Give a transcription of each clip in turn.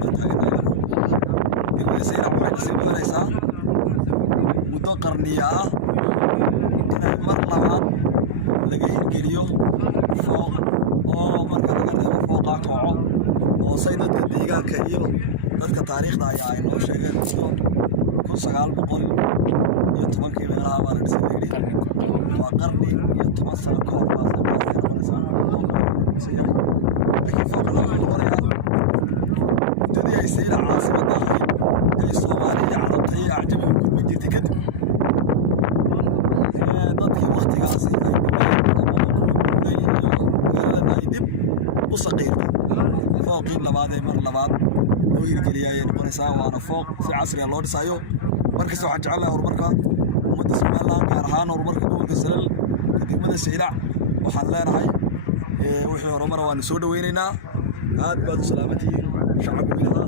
degmada Saylac waxay sii wadaysaa muddo qarniyo ah inay mar labaad laga hirgeliyo fooq oo marka laga reebo fooqa kaco oo say dadka deegaanka iyo dadka taariikhda ayaa ay noo sheegeen muddo 1910 meelaha baa la dhisay waa qarni iyo 10 sano ka hor baa لكن فوق الأرض تدي سيلة عاصمة ضخمة هي الصومالية عربتها هي أعجبها كل مدة تقدم ضدي وقت قاسي يدب وصغير فوق لبعض مر لبعض وهي الجلية ينقل ساعة وأنا فوق في عصر الله رسايو مركز واحد جعله ورمركا ومدة سمالة كارهان ورمركا دول كسل كتير مدة سيلة وحلنا هاي وحي ورمرة ونسود ويننا هاد بعد سلامتي شعب منها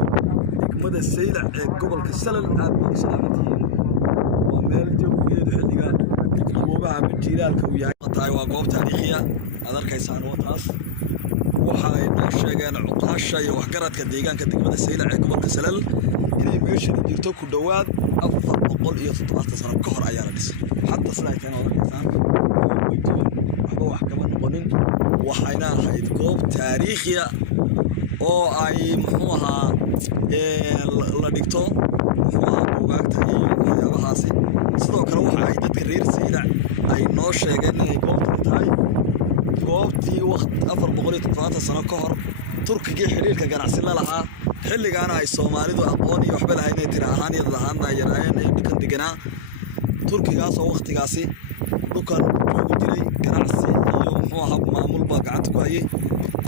دقمة السيلع قبل كسلل هاد بعد سلامتي ومال جويد حلقة وبها بالجيران كويا قطاي وقوب تاريخية هذا الكيسان وطاس وحاي نوشيغان عقاشا وحقرات كديغان كدقمة السيلع قبل كسلل إني ميشن جيرتو كدواد أفضل بقول إيه 17 سنة كهر عيانا بس حتى سنة كان هذا الكيسان وحبا وحكمان نقولين وحينا هايد قوب تاريخية oo ay muxuu ahaa la dhigto muxuu ahaa buugaagta iyo waxyaabahaasi sidoo kale waxa ay dadka reer Saylac ay noo sheegeen inay goobtan tahay goobtii waqti 470 sano ka hor Turkiga xiriirka ganacsi la lahaa xilligaana ay Soomaalidu aqoon iyo waxba lahayn ay tira ahaan iyo lahaana yarayeen ay dhigan deganaa Turkigaas oo waqtigaasi dukan ugu diray ganacsi iyo muxuu ahaa maamul baa gacanta ku hayay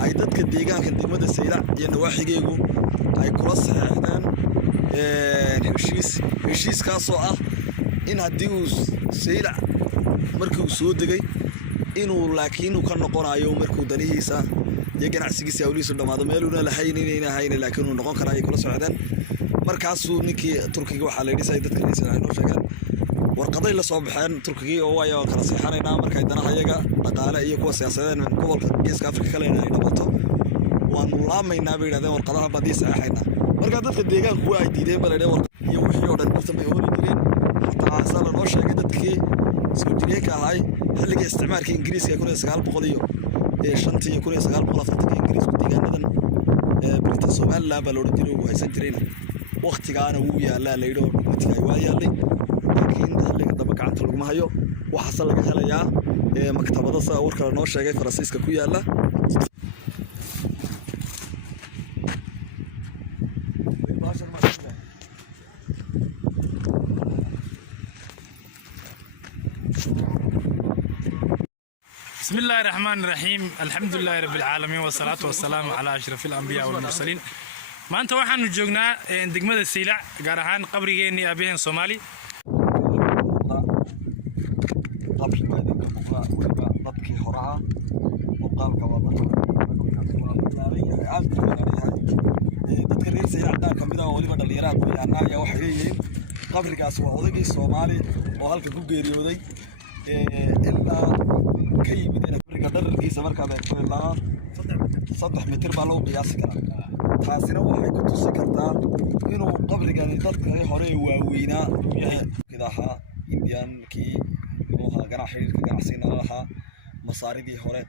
ay dadka deegaanka degmada Saylac iyo nawaaxigeegu ay kula saxeexdeen heshiis kaas oo ah in haddii uu Saylac markii uu soo degay inuu laakiin uu ka noqonayo markuu danihiisa iyo ganacsigiisa awliisu dhamaado meeluna la haynin laakiin uu noqon karayo kula socdeen markaas uu ninkii Turkiga waxa la yidhi dadka reer Saylac noo sheegeen warqaday la soo baxeen Turkiga oo ay kala saxanayna markay danaha iyaga dhaqaale iyo kuwa siyaasadeed gobolka Geeska Afrika kale ay dhabato waan laamayna bay yiraahdeen warqadaha badii saxayna marka dadka deegaanku way diideen bal ay warqad iyo wixii oo dhan samay oo jireen hatta asal loo sheegay dadkii soo jireenka ahay xilliga isticmaalka Ingiriiska 1900 iyo shantii 1940 Ingiriisku deegaanadan Britain Somali baa loo diray oo haysan jireen waqtigaana uu yaalaa leeyo waqtiga waa yaalay laakiin xilliga daba gacanta lagu hayo waxa laga helayaa maktabada warka noo sheegay Faransiiska ku yaala بسم الله الرحمن الرحيم الحمد لله رب العالمين والصلاة والسلام على أشرف الأنبياء والمرسلين ما أنت waxaanu joognaa degmada Saylac gaar ahaan qabrigeeni aabeen Soomaali qabri ma idinka muuqda waliba dadkii horaha muuqaalka waa dadka reer Saylac kamid ah waliba dhalinyarada qoyaana ayaa waxay leeyihiin qabrigaas waa odaygii Soomaali oo halka ku geeriyooday ilaa ka yimid qabriga dharkiisa markaad eegto ilaa 3 mitir baa loo qiyaasi karaa taasina waxay ku tusi kartaa inuu qabrigani dadka hore waaweynaa kidaha Indiankii oo ganacsiga ganacsiga lahaa masaaridii hore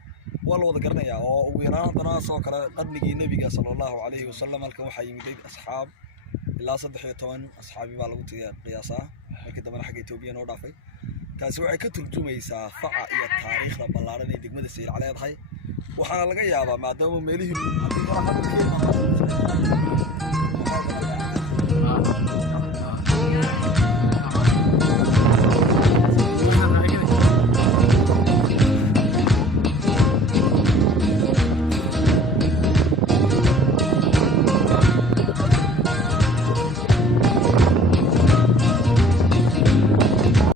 wal wada garanaya oo ugu yaraan dana soo kala qarnigii nabiga sallallahu alayhi wasallam halka waxa yimid asxaab ilaa 13 asxaabi baa lagu qiyaasaa markii dambe xagga Itoobiya noo dhaafay taasi waxay ka turjumaysaa faca iyo taariikhda ballaaran ee degmada Saylac leedahay waxaana laga yaabaa maadaama meelihii